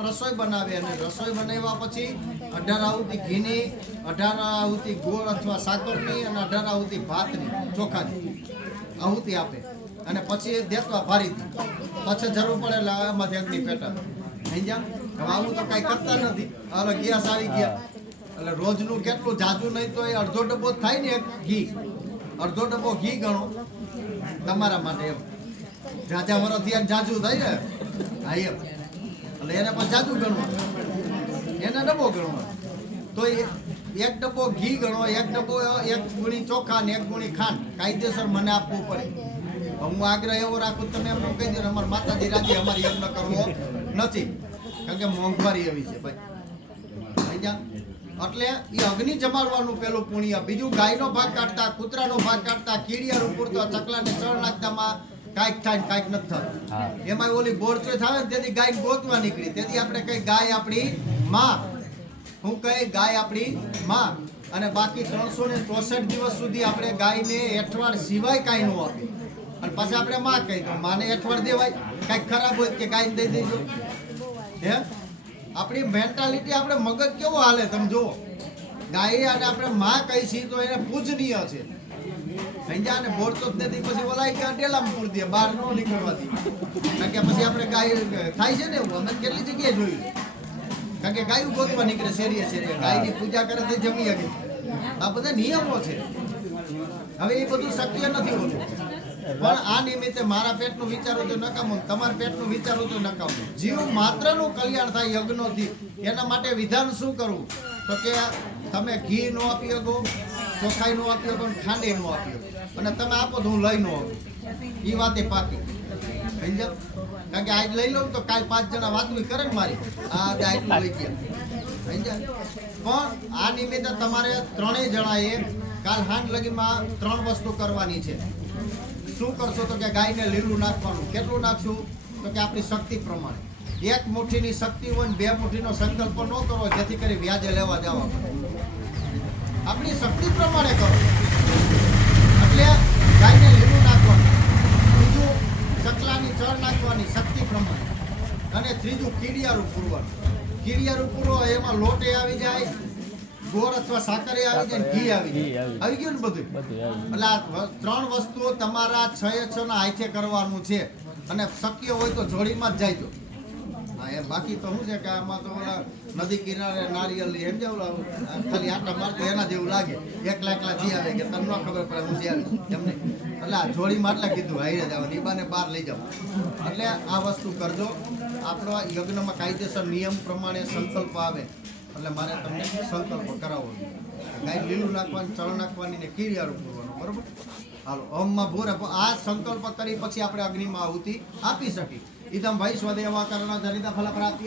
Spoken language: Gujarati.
રસોઈ બનાવે અને રસોઈ બનાવ્યા પછી 18 આહુતિ ઘીની, 18 આહુતિ ગોળ અથવા સાકરની અને 18 આહુતિ ભાતની ચોખાની આહુતિ આપે અને પછી દેતવા ભારી પછી જરૂર પડે એટલે આમાંથી અગ્નિ પેટા થઈ જા. હવે આવું તો કાંઈ કરતા નથી. હવે ગેસ આવી ગયા એટલે રોજનું કેટલું જાજુ નહીં તો એ અડધો ડબ્બો થાય ને એક ઘી, અડધો ડબ્બો ઘી ગણો તમારા માટે એમ. જાજા વરસથી જાજુ થાય ને હા એમ એટલે એને પણ જાજુ ગણવાનું, એને ડબ્બો ગણવાનો. તો એક ડબ્બો ઘી ગણો, એક ડબ્બો એક ગુણી ચોખા ને એક ગુણી ખાંડ કાયદેસર મને આપવું પડે. હું આગ્રહ એવો રાખું તમે એમ કહી દો અમારા માતાજી રાજી અમારે યજ્ઞ કરવો નથી કારણ કે મોંઘવારી એવી છે ભાઈ. એટલે એ અગ્નિ જમાડવાનું પેલું પુણ્ય. બીજું ગાયનો ભાગ કાઢતા, કૂતરાનો ભાગ કાઢતા, કીડિયારું પૂરતા, ચકલાને ચણ નાખતામાં કાંઈક થાય કાંઈક નથી થતું. એમાં ઓલી બોરચોય થાય ને તેથી ગાય ગોતવા નીકળી. તેથી આપણે કઈ ગાય આપણી માં, હું કઈ ગાય આપણી માં. અને બાકી 364 દિવસ સુધી આપણે ગાયને એઠવાડ સિવાય કાંઈ ન આપે અને પછી આપણે માં કહી દો માને એઠવાડ દેવાય. કાંઈક ખરાબ હોય કે ગાયને દઈ દેજો. હે આપણી મેન્ટાલિટી, આપણે મગજ કેવો હાલે તમે જુઓ. ગાય અને આપણે માં કહી છીએ તો એને પૂજનીય છે. ને બોરચોદ નથી પછી ઓલાઈ કે ડેલામાં પૂર દે, બહાર ન નીકળવા દે. કારણ કે પછી આપણે ગાય થાય છે ને એવું અમે કેટલી જગ્યાએ જોયું. કારણ કે ગાયું ગોતવા નીકળે શેરીએ શેરીએ, ગાયની પૂજા કરે તે જમી શકે. આ બધા નિયમો છે. હવે એ બધું શક્ય નથી હોતું. પણ આ નિમિત્તે મારા પેટનું વિચારો તો નકામું, તમારા પેટનું વિચારો તો નકામું. જીવ માત્રનું કલ્યાણ થાય યજ્ઞોથી. એના માટે વિધાન શું કરવું તો કે તમે ઘી નો આપી શકો, ચોખાઈ નો આપી શકો, ખાંડી નો આપી શકો. અને તમે આપો તો હું લઈ નો આપું. એ વાતે પાકી સમજાવ. કારણ કે આજ લઈ લઉં તો કાલ 5 જણા વાતવી કરે ને મારી આ આટલું લઈ ગયા સમજાવ. પણ આ નિમિત્તે તમારે 3 જણાએ કાલ હાંજ લગીમાં 3 વસ્તુ કરવાની છે. શું કરશો તો કે ગાયને લીલું નાખવાનું. કેટલું નાખશું તો કે આપણી શક્તિ પ્રમાણે. 1 મુઠ્ઠીની શક્તિ હોય ને 2 મુઠ્ઠીનો સંકલ્પ ન કરો જેથી કરી વ્યાજે લેવા જવા પડે. આપણી શક્તિ પ્રમાણે કરો. એટલે ગાયને લીલું નાખવાનું. બીજું ચકલાની ચળ નાખવાની શક્તિ પ્રમાણે. અને ત્રીજું કીડિયારું પૂરવાનું. કીડિયારું પૂરો એમાં લોટે આવી જાય, ગોળ અથવા સાકરે આવી જાય, ઘી આવી જાય. આવી ગયું ને બધું. એટલે આ 3 વસ્તુઓ તમારા 6 ના હાથે કરવાનું છે. અને શક્ય હોય તો જોડીમાં જ જાયજો. હા એ બાકી તો શું છે કે આમાં તો ઓલા નદી કિનારે નારિયેળ એમ જ ખાલી આટા મારતો એના જેવું લાગે. એકલા જી આવે કે તમને ન ખબર પડે હું જે આવી એમને. એટલે આ જોડીમાં એટલે કીધું હાઈરે જવા દીબાને બહાર લઈ જાવ. એટલે આ વસ્તુ કરજો. આપણો યજ્ઞમાં કાયદેસર નિયમ પ્રમાણે સંકલ્પ આવે એટલે મારે તમને સંકલ્પ કરાવવો. ગાય લીલું નાખવાની, ચણ નાખવાની ને કીડિયારું પૂરવાનું. બરોબર. હાલો ઓમમાં ભૂરે આ સંકલ્પ કરી પછી આપણે અગ્નિમાં આહુતિ આપી શકીએ. ઇદમ ભાઈ સ્વદેવા કરણ જનિતા ફલ પ્રાપ્તિ.